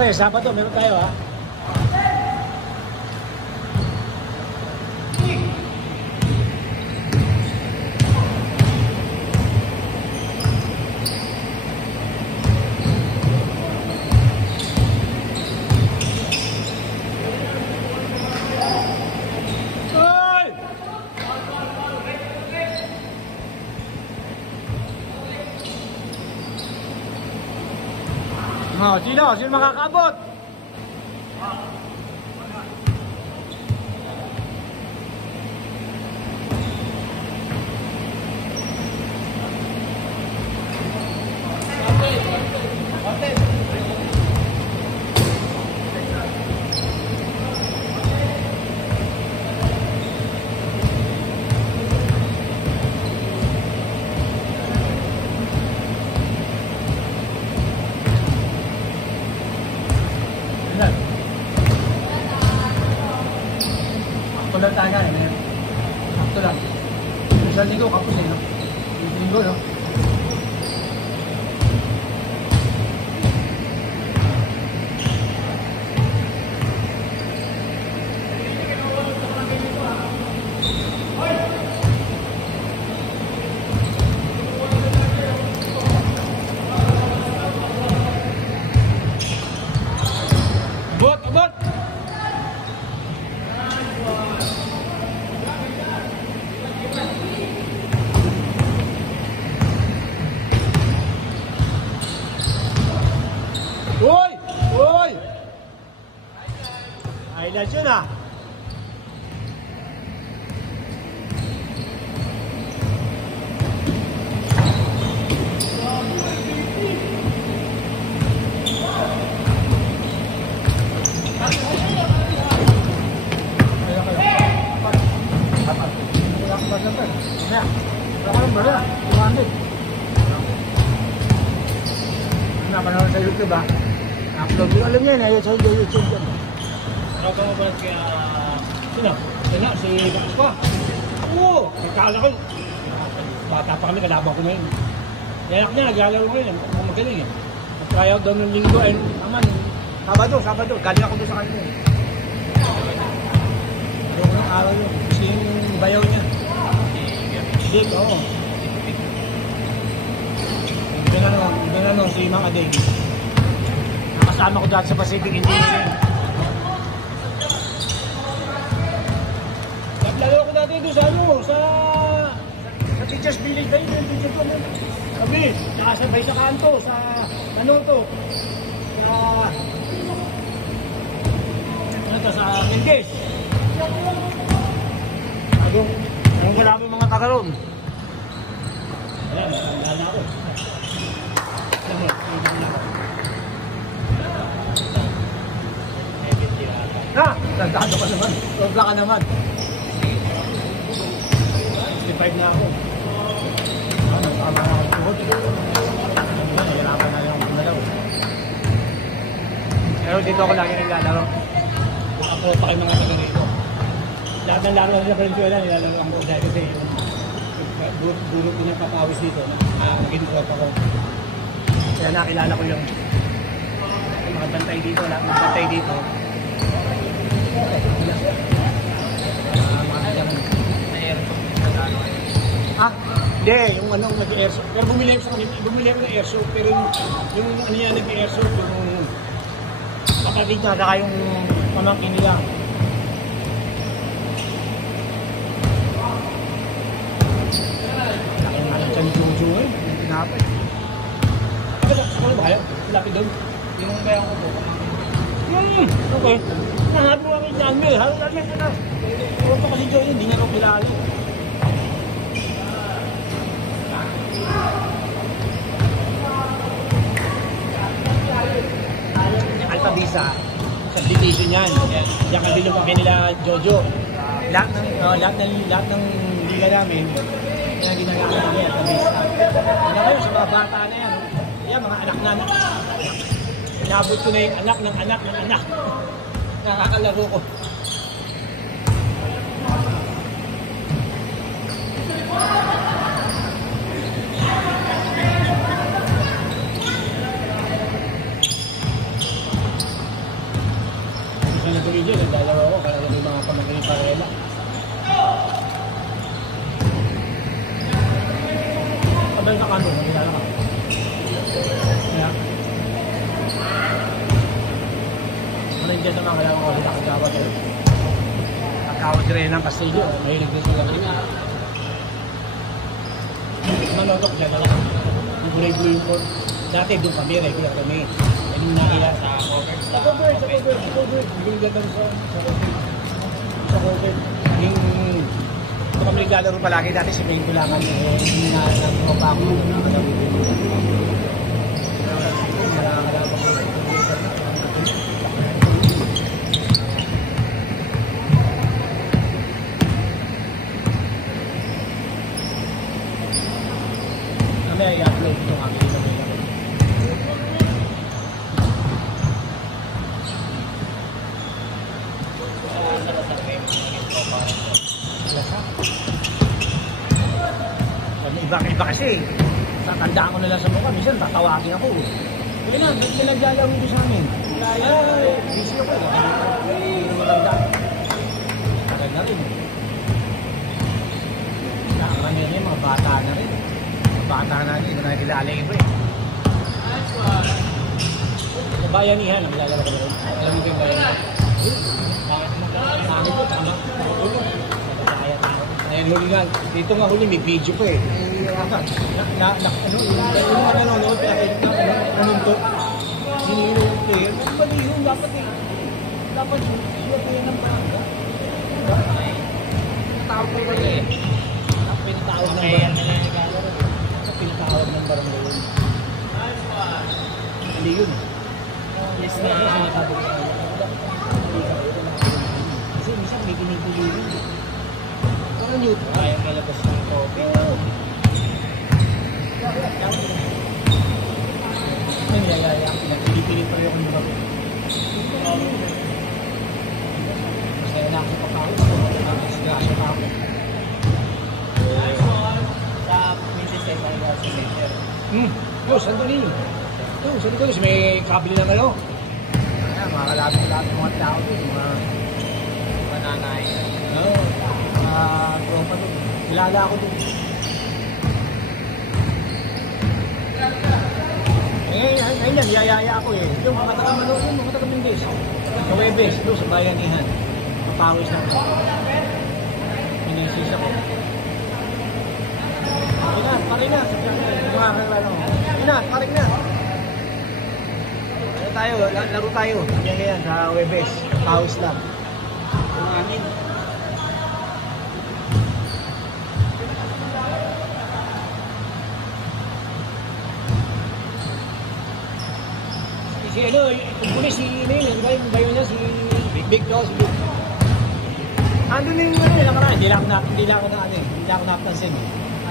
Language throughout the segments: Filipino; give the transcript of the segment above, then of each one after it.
Pare, Sabado, meron tayo ha. Oh, sino makakaabot? Tulang tayo na yun. Sakto lang. Isang linggo kapos eh, no? Isang linggo, no? Highlights yun ah. Napanood sa YouTube ah. Upload yung alam niya na yun sa YouTube yan. Ano ka ba kaya... Sino? Sino? Si Bakwa? Oo! Nagkala ko. Bata pa kami, kalaban ko na yun. Yayak niya, naglalaro ko yun. Magaling eh. Nag-try out daw ng linggo. Eh, naman, Sabado. Galing ako doon sa kanila eh. Yung ng araw yun. Kasi yung bayaw niya. Dick, oo. Ganun si Mang Aday. Nakasama ko dati sa Pacific Engineering. Naglaro ko dati doon sa ano, sa Teachers Village ba yun, yung teacher ko nun. Sabi, nakasabay sa kanto, sa ano to, sa Milgis. Ang marami mga taga ron. Yan, matanda na ako. Alam mo, tingnan na ako. 70 ata. Ha! Tandado ka naman. Sobra ka naman. 65 na ako. Ano, tama na ako tuhod. Nahirapan na lang ako gumalaw. Pero dito ako lagi naglalaro. Ako pa kayo mga taga rito. Lahat ng laro na Valenzuela, nilalaro ang ko dahil kasi duro ko niya papawis dito. Naging drop ako. Kaya nakilala ko yung mga bantay dito, lahat ng bantay dito. Mga na-airsoft sa gano'n. Ah? Hindi, yung ano, nag-airsoft. Pero bumili ako ng airsoft, pero yung ano yan, nag-airsoft, yung Kapatid niya, saka yung pamangkin nila. Laki nga lang siya ni Jojo eh. Yung tinapay. ano ba kayo? Lapit doon. Yung kaya ko po. Okay. Nahanap mo kami dyan, Mel. Halos natin ito na. Puro pa kasi Jojo, hindi nga ako kilala. Altabisa. Subdivision yan. Diyan kasi yung kami nila Jojo. Lahat ng liga namin, kaya ginagawa namin Altabisa. Ano kayo sa mga bata na yan? Yan, mga anak na. Inabot ko na yung anak ng anak ng anak. Nakakalaro ko. Gusto na tuloy dyan, nagdalawa ako para may mga pamagaling parela. Kabal ka kano, magkilala ka. Kaya, ano yung dyan naman, kailangan ko kita kagawad eh. Kagawad rin ng Castillo, mahilig din sila kanina. Manotok dyan na lang. Ang gulay-gulay yung court. Dati doon kami, regular kami. Yan yung nakila sa cover. Sa cover. Yung ganda sa cover. Yung ito kami naglalaro palagi dati si Maine Kulangan hindi na nabuha pa ako kami ay upload ito kami iba kasi tatandaan ko na lang sa mukha minsan tatawagin ako kaya na pinaglalaro ko sa amin kaya busy ako hindi na maganda maganda rin kami rin mga bata na rin hindi ko nakikilala iba eh Sa bayanihan, ang lalaro ko na rin. Alam mo ba yung bayanihan? Bakit po? Tama. Ayan, huli nga. Dito nga huli, may video pa eh. yung nanonood nanunto hinihiro yung player mali yun dapat yun yun ang parang tawag ko ba eh Pinatawag ng barangay. Pinatawag ng barangay yun. Hindi yun. Yes na. Kasi minsan may pinipili yun. Parang yun. Kaya malabas ng topic. Pinipili pa rin akong lumabi masaya na ako kapawin nakasgasya pa ako Sa Mrs. Tayo sa later. Saan doon yun? Saan ko? May kabili naman ako. Mga kalabing mga tao doon mga nanay mga tropa doon kilala ako doon ayun yan, yayaya ako eh. Yung mga taga-Manok yun, mga taga-Mindis. Sa Webes, doon sa bayanihan. Mapawis na ako. Pinisis ako. Pare na. Mga ano. Pare na. Laro tayo. Yan, sa Webes. Pawis lang. Amin. Si ano, yung pulis, si Nino, di ba yung bayo niya, si Big to, si Big. Ando na yung ano, hindi lang ako napansin.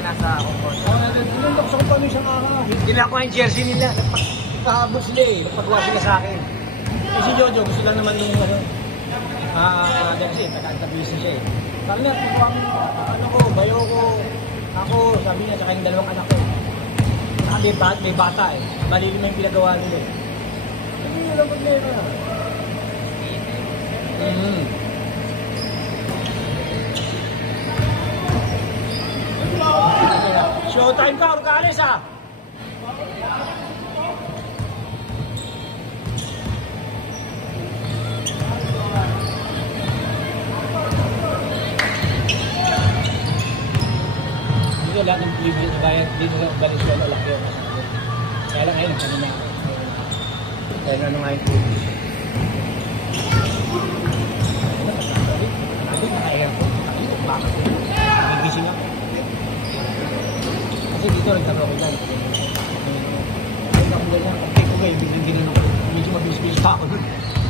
Nasa comfort. Tinundok sa kung paano siya kaka. Tinako yung jersey nila. Nagpahabot sila eh. Nagpagawa sila sa akin. Eh si Jojo, gusto lang naman yung ano. Jersey, taga-antabisi siya eh. Sabi niya, ano ko, bayo ko. Ako, sabi niya, saka yung dalawang anak ko. Saka may bata eh. Mali naman yung pinagawa nila eh. Sabi niya, walang problema. Showtime ka, Orcales ah! Dito lahat ng previous na bayan, dito sa Valenzuela, laki yun. Kaya lang ngayon, kami na. Kaya ano nga yung previous. Ano naka-airport? Bakit? Nagising ako. Kasi dito nagtanong ako dyan. Kaya ako ganyan, okay ko kayo, hindi ako. Medyo mabilis-bilis pa ako nun.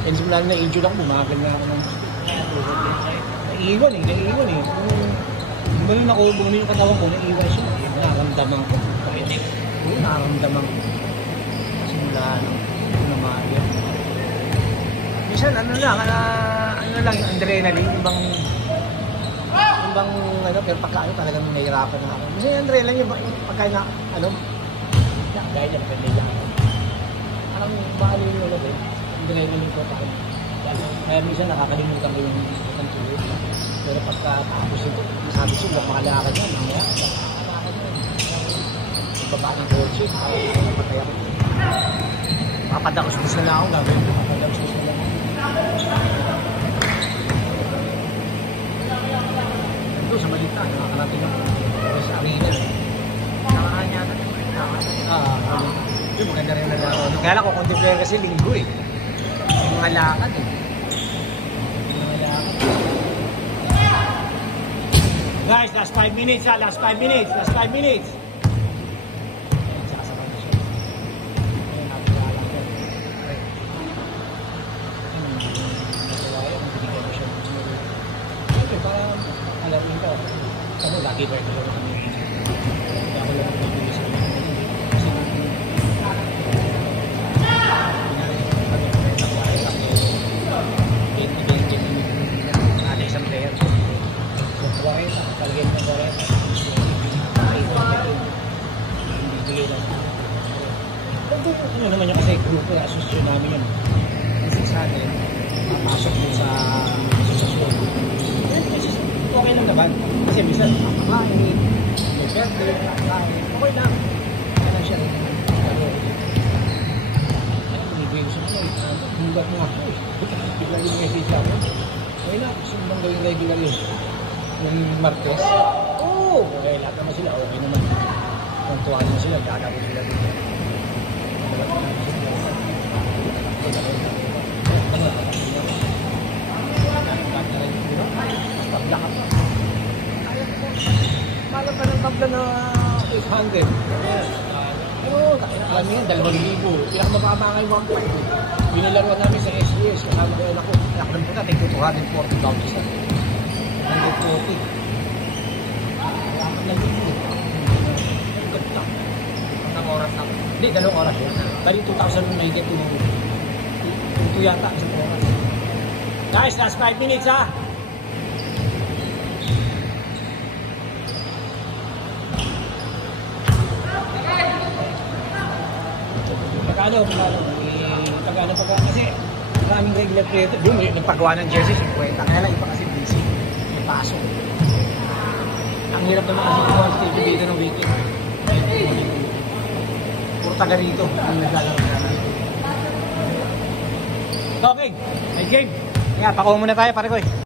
Kaya simula na na-injure ako, bumagal na ako ng... Naiiwan eh. Gumanon ako, gumanon yung katawan ko, naiiwan siya. Nararamdaman ko. Nararamdaman ko. Simula naman yan. Minsan ano lang yung adrenaline, ibang ano, pero pagka ano talagang nahihirapan na ako. Kasi yung adrenaline yung pagka na, ano, Gaya niya, maganda lang. parang bali yung ano eh, adrenaline ko pa. Kaya minsan nakakalimutan ko yung isang tulog. Pero pagka tapos ito, sabi siya, makalakad yan, mamaya, makalakad yan. Ibaba ng kotse, patay ako. Papadakos na ako, gagawin ko, papadakos na ako. Ito sa Malita, nakakarating ako sa arena. Samahan niya ito. Yung maganda rin na ano. Kaya lang kukunti player kasi linggo eh. Yung mga lakad eh. Guys, last 5 minutes ha, last 5 minutes. Sasakay na siya. Ayun, nakakala ko. Nagkawaya, magbibigay ko siya. Okay, parang alamin ka. Sabi, lagi ba ito lang kami. Kaya ako lang magbibigay sa kanya. Kasi ada isang player. So, 40, kalagay ng 40. Bibigay lang. Ano naman yung kasi grupo na asosasyon namin yun. Kasi sa atin, papasok mo sa asosasyon. Okay lang naman. Kasi minsan, makakain, may birthday, makakain. Okay lang. Kaya siya rin. Binibigay ko sa mga, hunggat mo ako eh. Bigla yung message ako. Okay na, sumbang gawin regular yun. Yung Martes. Oo! Okay, lahat naman sila. Okay naman. Kung tuwa naman sila, gagawin sila dito. Paglakap na. Malam pa ng tabla na 800. Oo, alam niyo, 2,000. Pinakamababa nga yung 1.5. Binilaruan namin sa SUS. Kasama ko yun ako. Alam ko na, take 240,000. 140. Dapat lang dito. Ang oras na. Hindi, 2 oras yun. Bali 2,000 2 yata sa oras. Guys, last 5 minutes ha. Pagkano kasi maraming regular player. Yung nagpagawa ng jersey, 50. Kaya lang iba kasi busy. May pasok. Ang hirap naman kasi quality dito ng weekend. Puro taga rito ang naglalaro namin. Okay, may game. Kaya, pakuha muna tayo, pare ko eh.